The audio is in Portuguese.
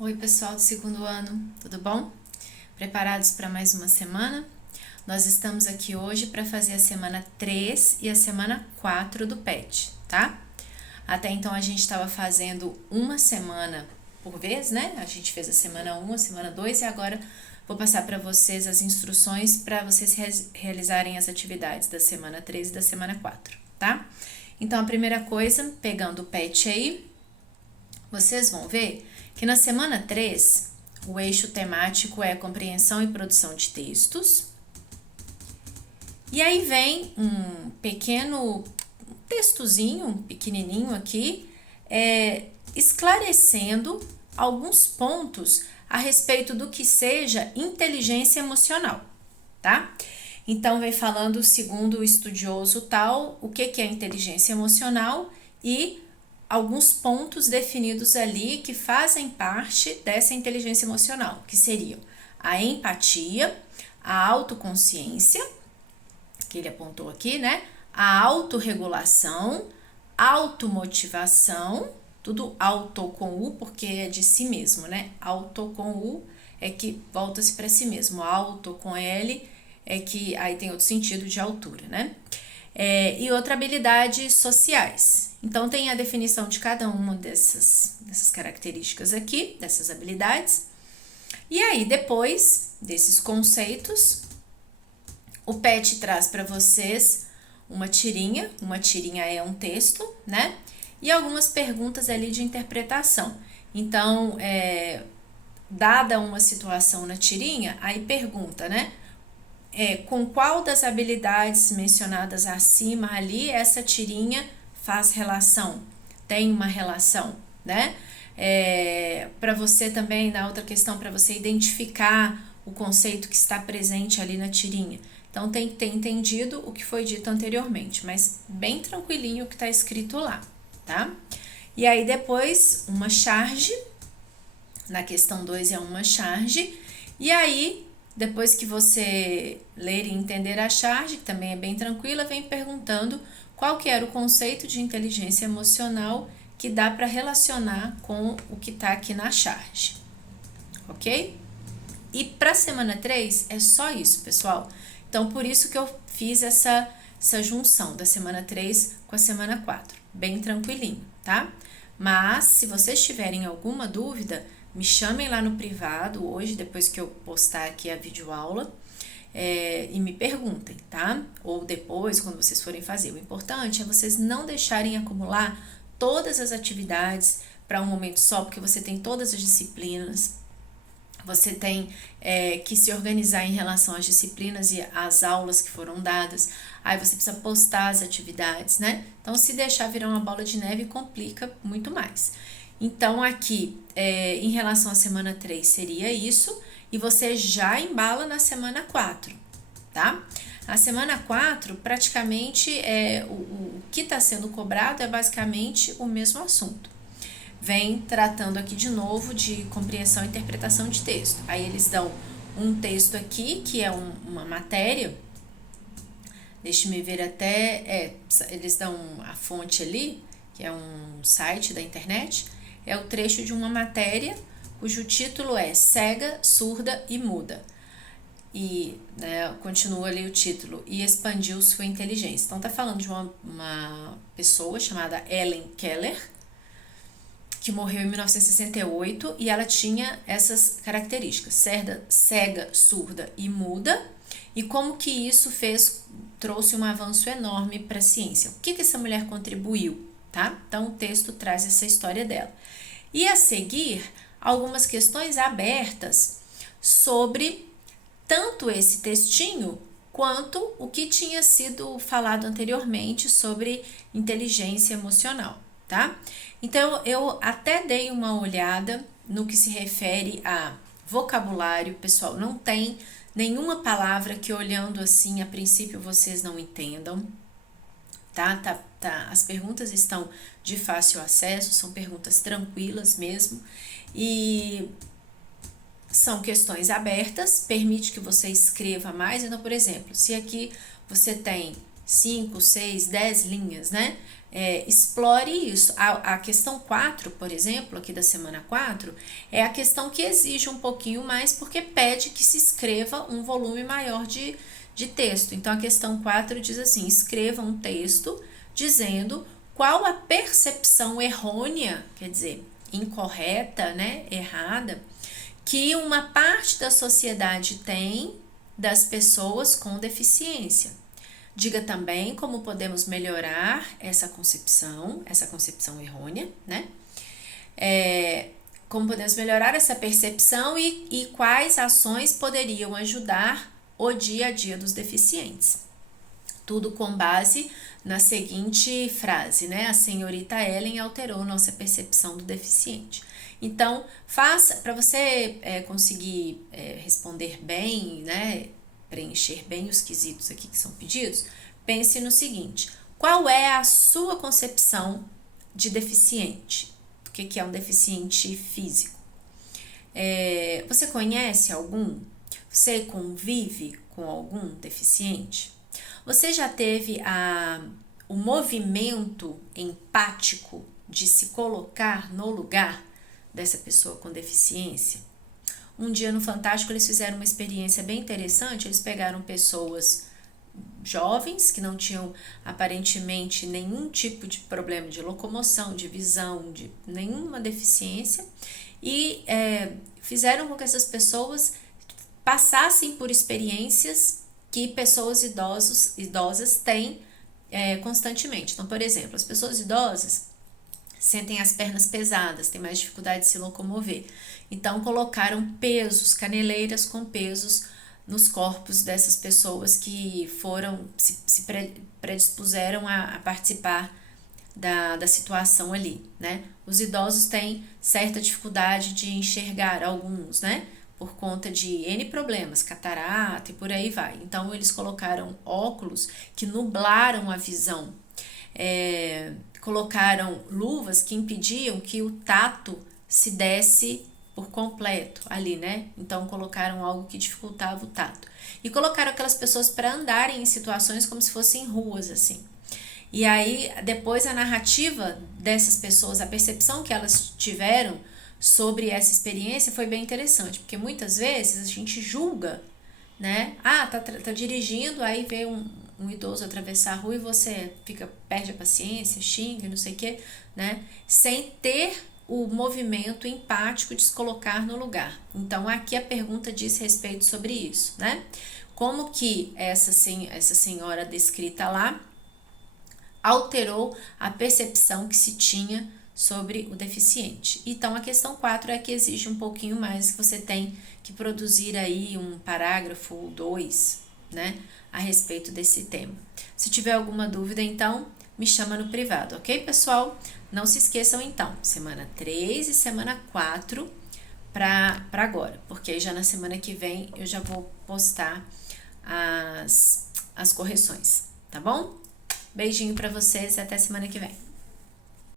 Oi, pessoal do segundo ano, tudo bom? Preparados para mais uma semana? Nós estamos aqui hoje para fazer a semana 3 e a semana 4 do PET, tá? Até então a gente estava fazendo uma semana por vez, né? A gente fez a semana 1, a semana 2 e agora vou passar para vocês as instruções para vocês realizarem as atividades da semana 3 e da semana 4, tá? Então a primeira coisa, pegando o PET aí, vocês vão ver que na semana 3, o eixo temático é compreensão e produção de textos. E aí vem um pequeno textozinho, um pequenininho aqui, esclarecendo alguns pontos a respeito do que seja inteligência emocional, tá? Então, vem falando, segundo o estudioso tal, o que é inteligência emocional e alguns pontos definidos ali que fazem parte dessa inteligência emocional, que seriam a empatia, a autoconsciência, que ele apontou aqui, né? A autorregulação, automotivação, tudo auto com U, porque é de si mesmo, né? Auto com U é que volta-se para si mesmo, auto com L é que aí tem outro sentido de altura, né? E outra habilidades sociais. Então, tem a definição de cada uma dessas características aqui, dessas habilidades. E aí, depois desses conceitos, o PET traz para vocês uma tirinha é um texto, né? E algumas perguntas ali de interpretação. Então, dada uma situação na tirinha, aí pergunta, né? Com qual das habilidades mencionadas acima ali, essa tirinha faz relação, tem uma relação, né? Para você também, na outra questão, para você identificar o conceito que está presente ali na tirinha. Então, tem que ter entendido o que foi dito anteriormente, mas bem tranquilinho o que está escrito lá, tá? E aí, depois, uma charge, na questão 2 é uma charge, e aí, depois que você ler e entender a charge, que também é bem tranquila, vem perguntando qual que era o conceito de inteligência emocional que dá para relacionar com o que está aqui na charge, ok? E para a semana 3 é só isso, pessoal. Então, por isso que eu fiz essa junção da semana 3 com a semana 4, bem tranquilinho, tá? Mas, se vocês tiverem alguma dúvida, me chamem lá no privado hoje, depois que eu postar aqui a videoaula, e me perguntem, tá? Ou depois, quando vocês forem fazer. O importante é vocês não deixarem acumular todas as atividades para um momento só, porque você tem todas as disciplinas, você tem que se organizar em relação às disciplinas e às aulas que foram dadas, aí você precisa postar as atividades, né? Então, se deixar virar uma bola de neve, complica muito mais. Então, aqui, em relação à semana 3, seria isso, e você já embala na semana 4, tá? Na semana 4, praticamente, o que está sendo cobrado é basicamente o mesmo assunto. Vem tratando aqui de novo de compreensão e interpretação de texto. Aí eles dão um texto aqui, que é uma matéria, deixe-me ver até, eles dão a fonte ali, que é um site da internet, é o trecho de uma matéria cujo título é Cega, Surda e Muda. E continua ali o título, e expandiu sua inteligência. Então tá falando de uma pessoa chamada Helen Keller, que morreu em 1968, e ela tinha essas características, cega, surda e muda, e como que isso trouxe um avanço enorme para a ciência. O que essa mulher contribuiu, tá? Então o texto traz essa história dela. E a seguir, algumas questões abertas sobre tanto esse textinho quanto o que tinha sido falado anteriormente sobre inteligência emocional, tá? Então, eu até dei uma olhada no que se refere a vocabulário, pessoal, não tem nenhuma palavra que olhando assim, a princípio, vocês não entendam, tá? As perguntas estão de fácil acesso, são perguntas tranquilas mesmo, e são questões abertas, permite que você escreva mais. Então, por exemplo, se aqui você tem 5, 6, 10 linhas, né? Explore isso. A questão 4, por exemplo, aqui da semana 4, é a questão que exige um pouquinho mais, porque pede que se escreva um volume maior de texto. Então, a questão 4 diz assim: escreva um texto dizendo qual a percepção errônea, quer dizer, incorreta, né, errada, que uma parte da sociedade tem das pessoas com deficiência. Diga também como podemos melhorar essa concepção errônea, né? Como podemos melhorar essa percepção e quais ações poderiam ajudar o dia a dia dos deficientes. Tudo com base na seguinte frase, né? A senhorita Ellen alterou nossa percepção do deficiente. Então, faça, para você conseguir responder bem, né? Preencher bem os quesitos aqui que são pedidos, pense no seguinte: qual é a sua concepção de deficiente? O que é um deficiente físico? Você conhece algum? Você convive com algum deficiente? Você já teve o movimento empático de se colocar no lugar dessa pessoa com deficiência? Um dia no Fantástico eles fizeram uma experiência bem interessante. Eles pegaram pessoas jovens que não tinham aparentemente nenhum tipo de problema de locomoção, de visão, de nenhuma deficiência, e fizeram com que essas pessoas passassem por experiências que pessoas idosas têm constantemente. Então, por exemplo, as pessoas idosas sentem as pernas pesadas, têm mais dificuldade de se locomover. Então, colocaram pesos, caneleiras com pesos nos corpos dessas pessoas que se predispuseram a participar da situação ali, né? Os idosos têm certa dificuldade de enxergar, alguns, né? Por conta de N problemas, catarata e por aí vai. Então, eles colocaram óculos que nublaram a visão. Colocaram luvas que impediam que o tato se desse por completo ali, né? Então, colocaram algo que dificultava o tato. E colocaram aquelas pessoas para andarem em situações como se fossem ruas, assim. E aí, depois, a narrativa dessas pessoas, a percepção que elas tiveram sobre essa experiência foi bem interessante, porque muitas vezes a gente julga, né? Tá dirigindo, aí vê um idoso atravessar a rua e você perde a paciência, xinga, não sei o quê, né? Sem ter o movimento empático de se colocar no lugar. Então, aqui a pergunta diz respeito sobre isso, né? Como que essa senhora descrita lá alterou a percepção que se tinha sobre o deficiente. Então, a questão 4 é que exige um pouquinho mais, que você tem que produzir aí um parágrafo ou 2, né, a respeito desse tema. Se tiver alguma dúvida, então, me chama no privado, ok, pessoal? Não se esqueçam, então, semana 3 e semana 4 para agora, porque já na semana que vem eu já vou postar as correções, tá bom? Beijinho para vocês e até semana que vem.